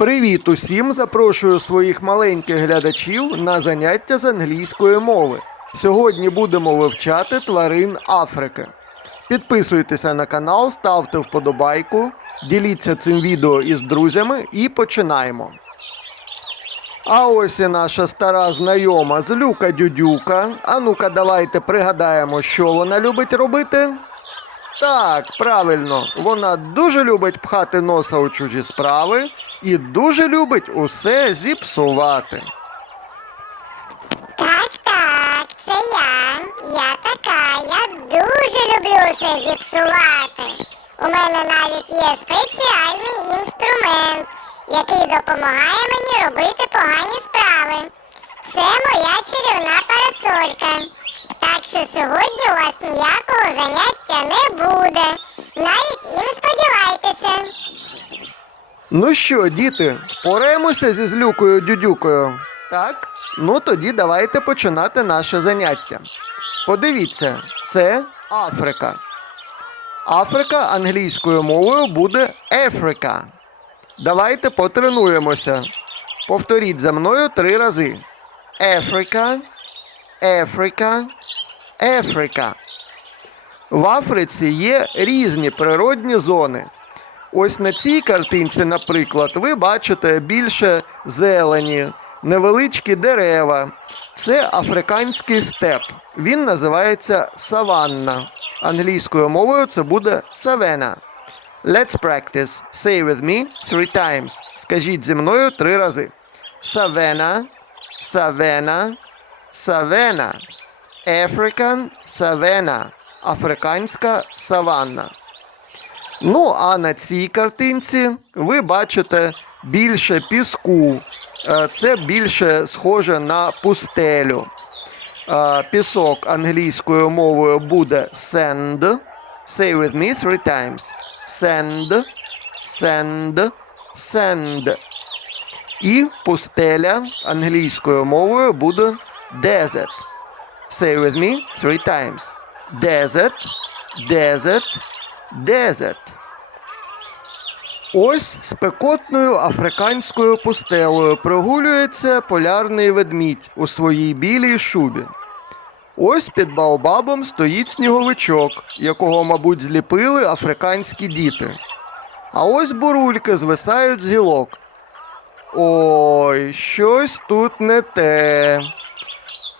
Привіт усім! Запрошую своїх маленьких глядачів на заняття з англійської мови. Сьогодні будемо вивчати тварин Африки. Підписуйтеся на канал, ставте вподобайку, діліться цим відео із друзями і починаємо. А ось і наша стара знайома злюка Дюдюка. А ну-ка, давайте пригадаємо, що вона любить робити. Так, правильно, вона дуже любить пхати носа у чужі справи і дуже любить усе зіпсувати. Так, так, це я. Я така. Я дуже люблю все зіпсувати. У мене навіть є спеціальний інструмент, який допомагає мені робити погані справи. Це моя чарівна парасолька. Так що сьогодні у вас ніякого заняття не буде. Навіть і не сподівайтеся. Ну що, діти, впораємося зі злюкою дюдюкою? Так? Ну тоді давайте починати наше заняття. Подивіться, це Африка. Африка англійською мовою буде Ефрика. Давайте потренуємося. Повторіть за мною три рази. Ефрика, Ефрика, Ефрика. В Африці є різні природні зони. Ось на цій картинці, наприклад, ви бачите більше зелені, невеличкі дерева. Це африканський степ. Він називається саванна. Англійською мовою це буде савена. Let's practice. Say with me three times. Скажіть зі мною три рази. Савена, савена, савена. African савена. Африканська саванна. Ну, а на цій картинці ви бачите більше піску. Е, Це більше схоже на пустелю. Е, Пісок англійською мовою буде sand. Say with me three times. Sand, sand, sand. І пустеля англійською мовою буде desert. Say with me three times. Desert, desert, desert. Ось спекотною африканською пустелею прогулюється полярний ведмідь у своїй білій шубі. Ось під Баобабом стоїть сніговичок, якого, мабуть, зліпили африканські діти. А ось бурульки звисають з гілок. Ой, щось тут не те.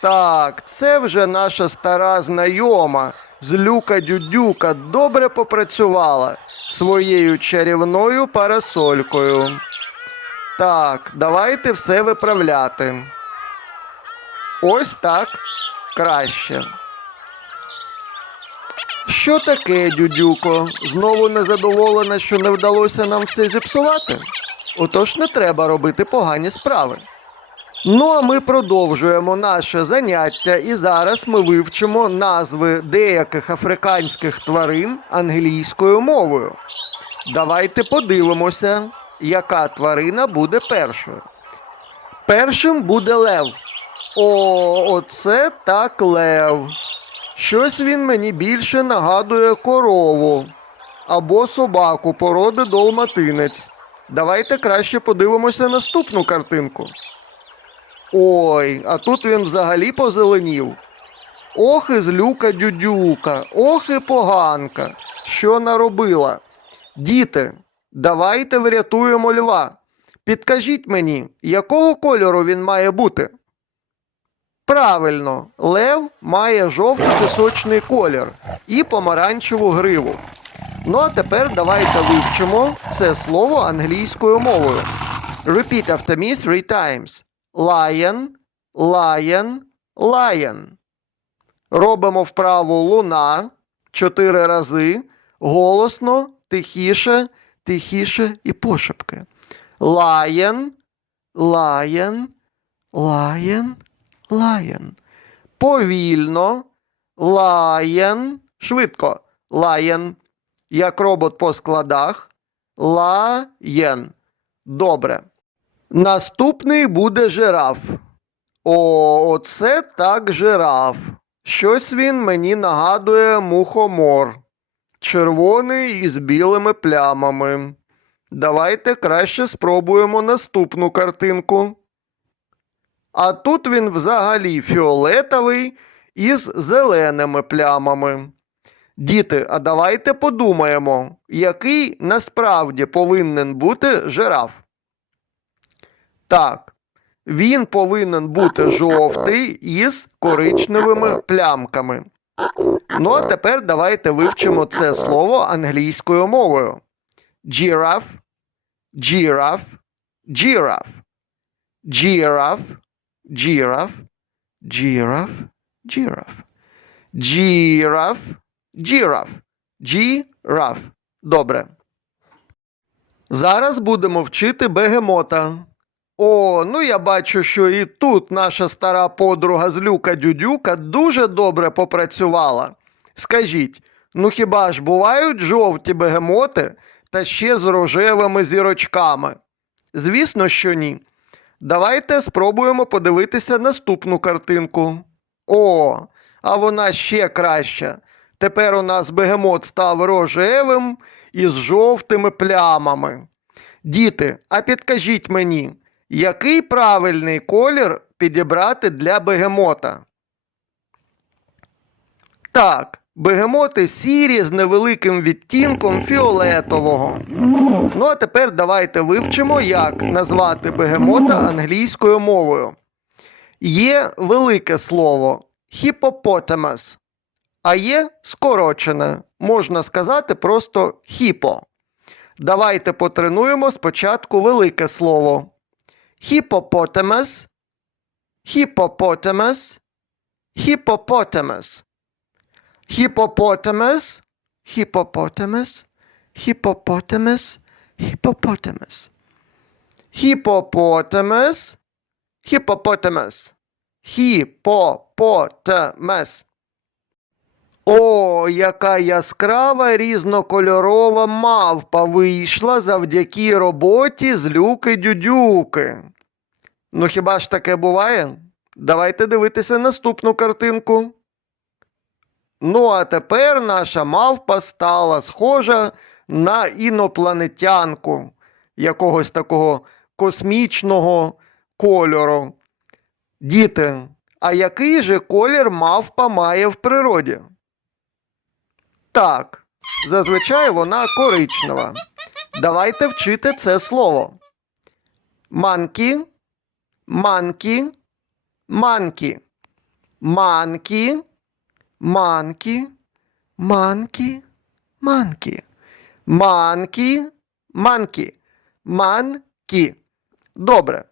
Так, це вже наша стара знайома злюка Дюдюка добре попрацювала своєю чарівною парасолькою. Так, давайте все виправляти. Ось так краще. Що таке, Дюдюко? Знову незадоволена, що не вдалося нам все зіпсувати? Отож не треба робити погані справи. Ну а ми продовжуємо наше заняття, і зараз ми вивчимо назви деяких африканських тварин англійською мовою. Давайте подивимося, яка тварина буде першою. Першим буде лев. О, оце так лев. Щось він мені більше нагадує корову або собаку породи долматинець. Давайте краще подивимося наступну картинку. Ой, а тут він взагалі позеленів. Ох і злюка дюдюка, ох і поганка, що наробила. Діти, давайте врятуємо льва. Підкажіть мені, якого кольору він має бути? Правильно, лев має жовтий пісочний колір і помаранчеву гриву. Ну а тепер давайте вивчимо це слово англійською мовою. Repeat after me three times. Lion, lion, lion. Робимо вправу луна чотири рази. Голосно, тихіше, тихіше і пошепки. Lion, lion, lion, lion. Повільно. Lion. Швидко. Lion. Як робот по складах. Lion. Добре. Наступний буде жираф. О, оце так жираф. Щось він мені нагадує мухомор. Червоний із білими плямами. Давайте краще спробуємо наступну картинку. А тут він взагалі фіолетовий із зеленими плямами. Діти, а давайте подумаємо, який насправді повинен бути жираф. Так, він повинен бути жовтий із коричневими плямками. Ну, а тепер давайте вивчимо це слово англійською мовою. Giraffe, giraffe, giraffe. Giraffe, giraffe, giraffe, giraffe. Giraffe, giraffe, giraffe. Добре. Зараз будемо вчити бегемота. О, ну я бачу, що і тут наша стара подруга з люка Дюдюка дуже добре попрацювала. Скажіть, ну хіба ж бувають жовті бегемоти та ще з рожевими зірочками? Звісно, що ні. Давайте спробуємо подивитися наступну картинку. О, а вона ще краща. Тепер у нас бегемот став рожевим із жовтими плямами. Діти, а підкажіть мені, який правильний колір підібрати для бегемота? Так, бегемоти сірі з невеликим відтінком фіолетового. Ну а тепер давайте вивчимо, як назвати бегемота англійською мовою. Є велике слово hippopotamus, а є скорочене, можна сказати просто хіпо. Давайте потренуємо спочатку велике слово. Hippopotamus, hippopotamus, hippopotamus. Hippopotamus, hippopotamus, hippopotamus, hippopotamus. Hippopotamus, hippopotamus. Hippopotamus. О, яка яскрава різнокольорова мавпа вийшла завдяки роботі з люки дюдюки. Ну хіба ж таке буває? Давайте дивитися наступну картинку. Ну, а тепер наша мавпа стала схожа на інопланетянку якогось такого космічного кольору. Діти, а який же колір мавпа має в природі? Так, зазвичай вона коричнева. Давайте вчити це слово. Манкі, манкі, манкі. Манкі, манкі, манкі, манкі. Манкі, манкі. Манкі. Добре.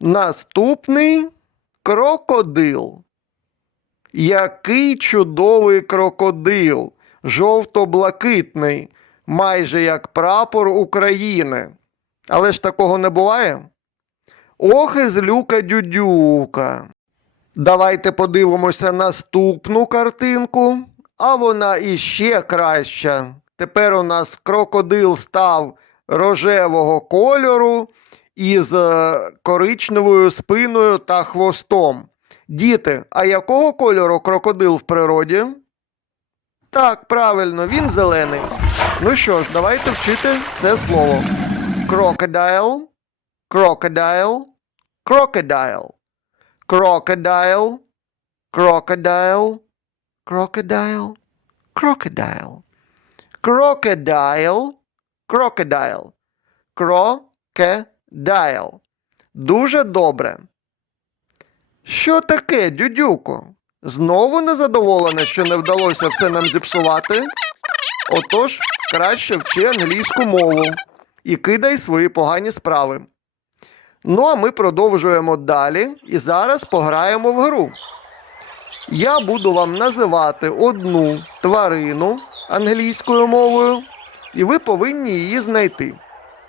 Наступний крокодил. Який чудовий крокодил! Жовто-блакитний, майже як прапор України. Але ж такого не буває. Ох, із люка дюдюка. Давайте подивимося наступну картинку, а вона іще краща. Тепер у нас крокодил став рожевого кольору із е, коричневою спиною та хвостом. Діти, а якого кольору крокодил в природі? Так, правильно, він зелений. Ну що ж, давайте вчити це слово. Crocodile, crocodile, crocodile. Crocodile, crocodile, crocodile, crocodile. Crocodile, crocodile. Crocodile. Дуже добре. Що таке, дюдюко? Знову незадоволена, що не вдалося все нам зіпсувати? Отож, краще вчи англійську мову і кидай свої погані справи. Ну, а ми продовжуємо далі і зараз пограємо в гру. Я буду вам називати одну тварину англійською мовою, і ви повинні її знайти.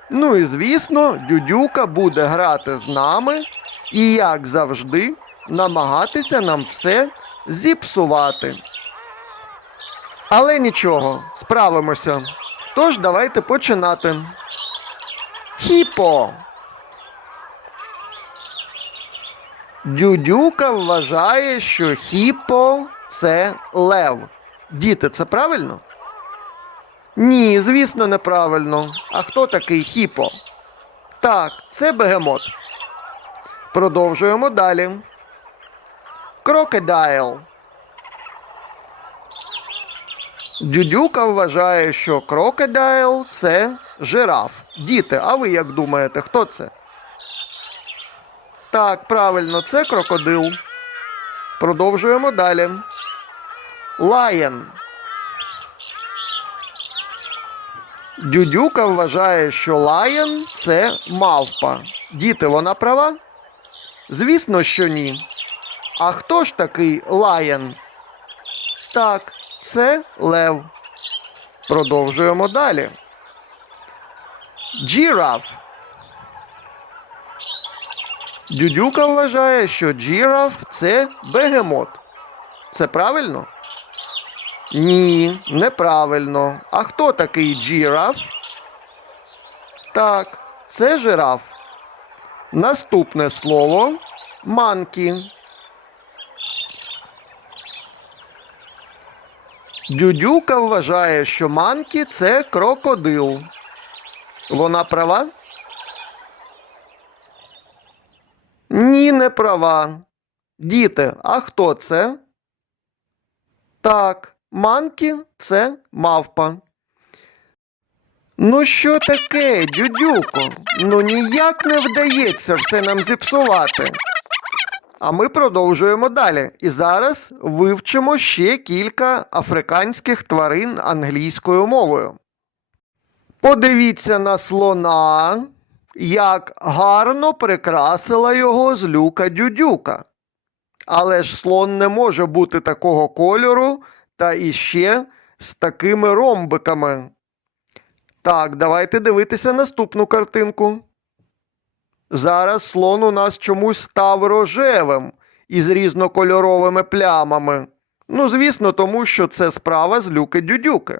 Ну і звісно, дюдюка буде грати з нами і, як завжди, намагатися нам все зіпсувати. Але нічого, справимося. Тож давайте починати. Хіпо. Дюдюка вважає, що хіпо це лев. Діти, це правильно? Ні, звісно, неправильно. А хто такий хіпо? Так, це бегемот. Продовжуємо далі. Крокедайл. Дюдюка вважає, що крокедайл це жираф. Діти, а ви як думаєте, хто це? Так, правильно, це крокодил. Продовжуємо далі. Лаєн. Дюдюка вважає, що лаєн це мавпа. Діти, вона права? Звісно, що ні. А хто ж такий лаєн? Так, це лев. Продовжуємо далі. Джіраф. Дюдюка вважає, що джіраф це бегемот. Це правильно? Ні, неправильно. А хто такий джіраф? Так, це жираф. Наступне слово манкі. Дюдюка вважає, що манкі це крокодил. Вона права? Ні, не права. Діти, а хто це? Так, манкі це мавпа. Ну що таке, дюдюко? Ну ніяк не вдається все нам зіпсувати. А ми продовжуємо далі. І зараз вивчимо ще кілька африканських тварин англійською мовою. Подивіться на слона, як гарно прикрасила його злюка дюдюка. Але ж слон не може бути такого кольору та іще з такими ромбиками. Так, давайте дивитися наступну картинку. Зараз слон у нас чомусь став рожевим із різнокольоровими плямами. Ну, звісно, тому що це справа з люки дюдюки.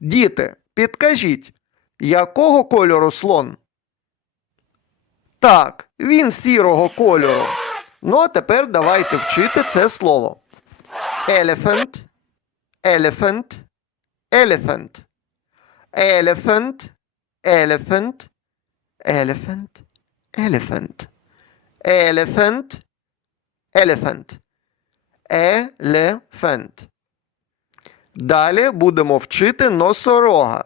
Діти, підкажіть, якого кольору слон? Так, він сірого кольору. Ну, а тепер давайте вчити це слово. Elephant, elephant, elephant. Elephant, elephant, elephant, elephant. Elephant, elephant. Elephant. Далі будемо вчити носорога.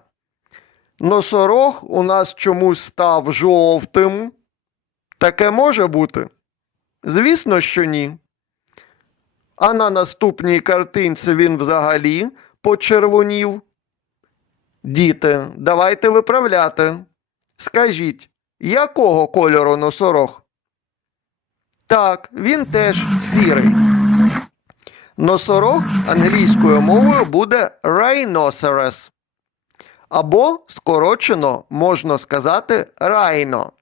Носорог у нас чомусь став жовтим. Таке може бути? Звісно, що ні. А на наступній картинці він взагалі почервонів. Діти, давайте виправляти. Скажіть, якого кольору носорог? Так, він теж сірий. Носорог англійською мовою буде rhinoceros. Або скорочено можна сказати райно.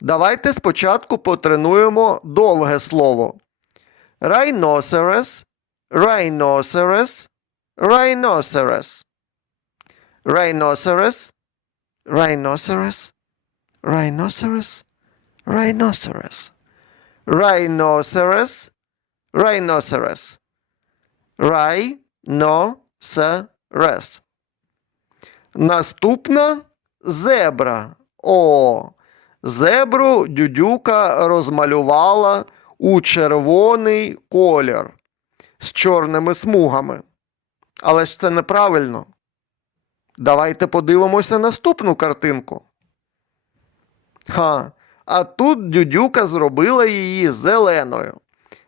Давайте спочатку потренуємо довге слово. Rhinoceros, rhinoceros, rhinoceros. Rhinoceros, rhinoceros, rhinoceros, rhinoceros. Rhinoceros, rhinoceros. Rhinoceros. Наступна зебра. О, зебру дюдюка розмалювала у червоний колір з чорними смугами. Але ж це неправильно. Давайте подивимося наступну картинку. Ха, а тут дюдюка зробила її зеленою.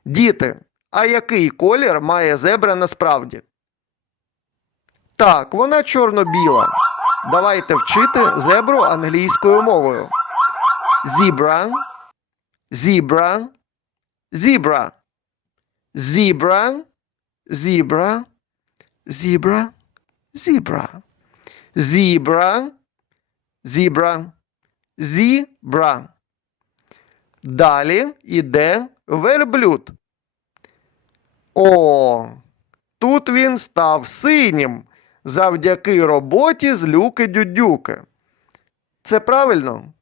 Діти, а який колір має зебра насправді? Так, вона чорно-біла. Давайте вчити зебру англійською мовою. Zebra, zebra, zebra, zebra, zebra, zebra, zebra, zebra, zebra, zebra. Далі йде верблюд. О, тут він став синім завдяки роботі з люки дюдюки. Це правильно?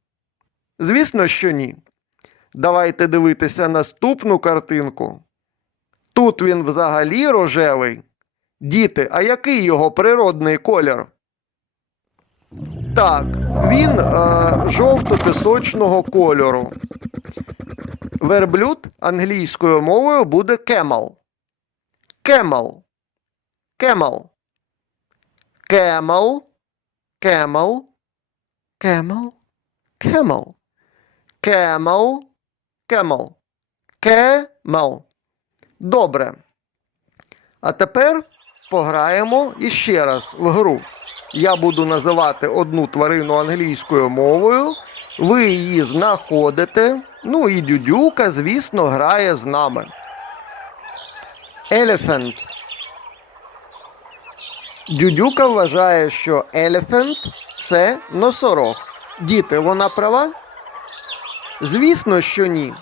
Звісно, що ні. Давайте дивитися наступну картинку. Тут він взагалі рожевий. Діти, а який його природний колір? Так, він е, жовто-пісочного кольору. Верблюд англійською мовою буде camel. Camel. Camel. Camel. Camel. Camel. Camel. Camel. Camel. Camel. Добре. А тепер пограємо іще раз в гру. Я буду називати одну тварину англійською мовою. Ви її знаходите. Ну і дюдюка, звісно, грає з нами. Elephant. Дюдюка вважає, що elephant – це носорог. Діти, вона права? Звісно, що ні.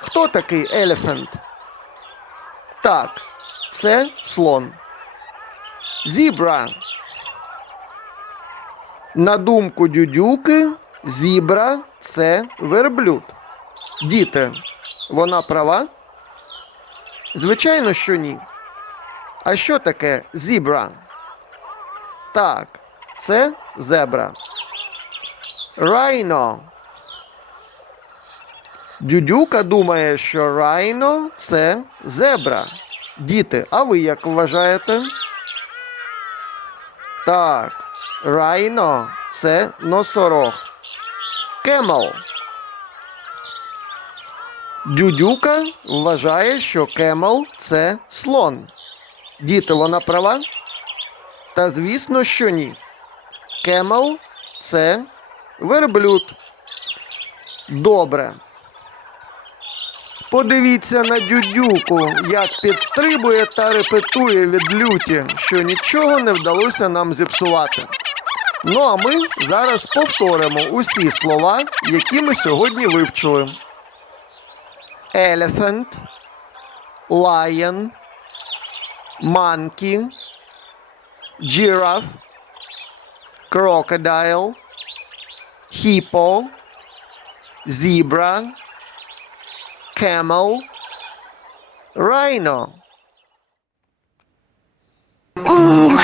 Хто такий elephant? Так, це слон. Зібра. На думку дюдюки, зібра це верблюд. Діти, вона права? Звичайно, що ні. А що таке зібра? Так, це зебра. Райно. Дюдюка думає, що райно це зебра. Діти, а ви як вважаєте? Так, райно це носорог. Кемел. Дюдюка вважає, що кемел це слон. Діти, вона права? Та звісно, що ні. Кемел це верблюд. Добре. Подивіться на дюдюку, як підстрибує та репетує від люті, що нічого не вдалося нам зіпсувати. Ну а ми зараз повторимо усі слова, які ми сьогодні вивчили: Elephant, lion, monkey, giraffe, crocodile, hippo, zebra, camel, rhino. Ух,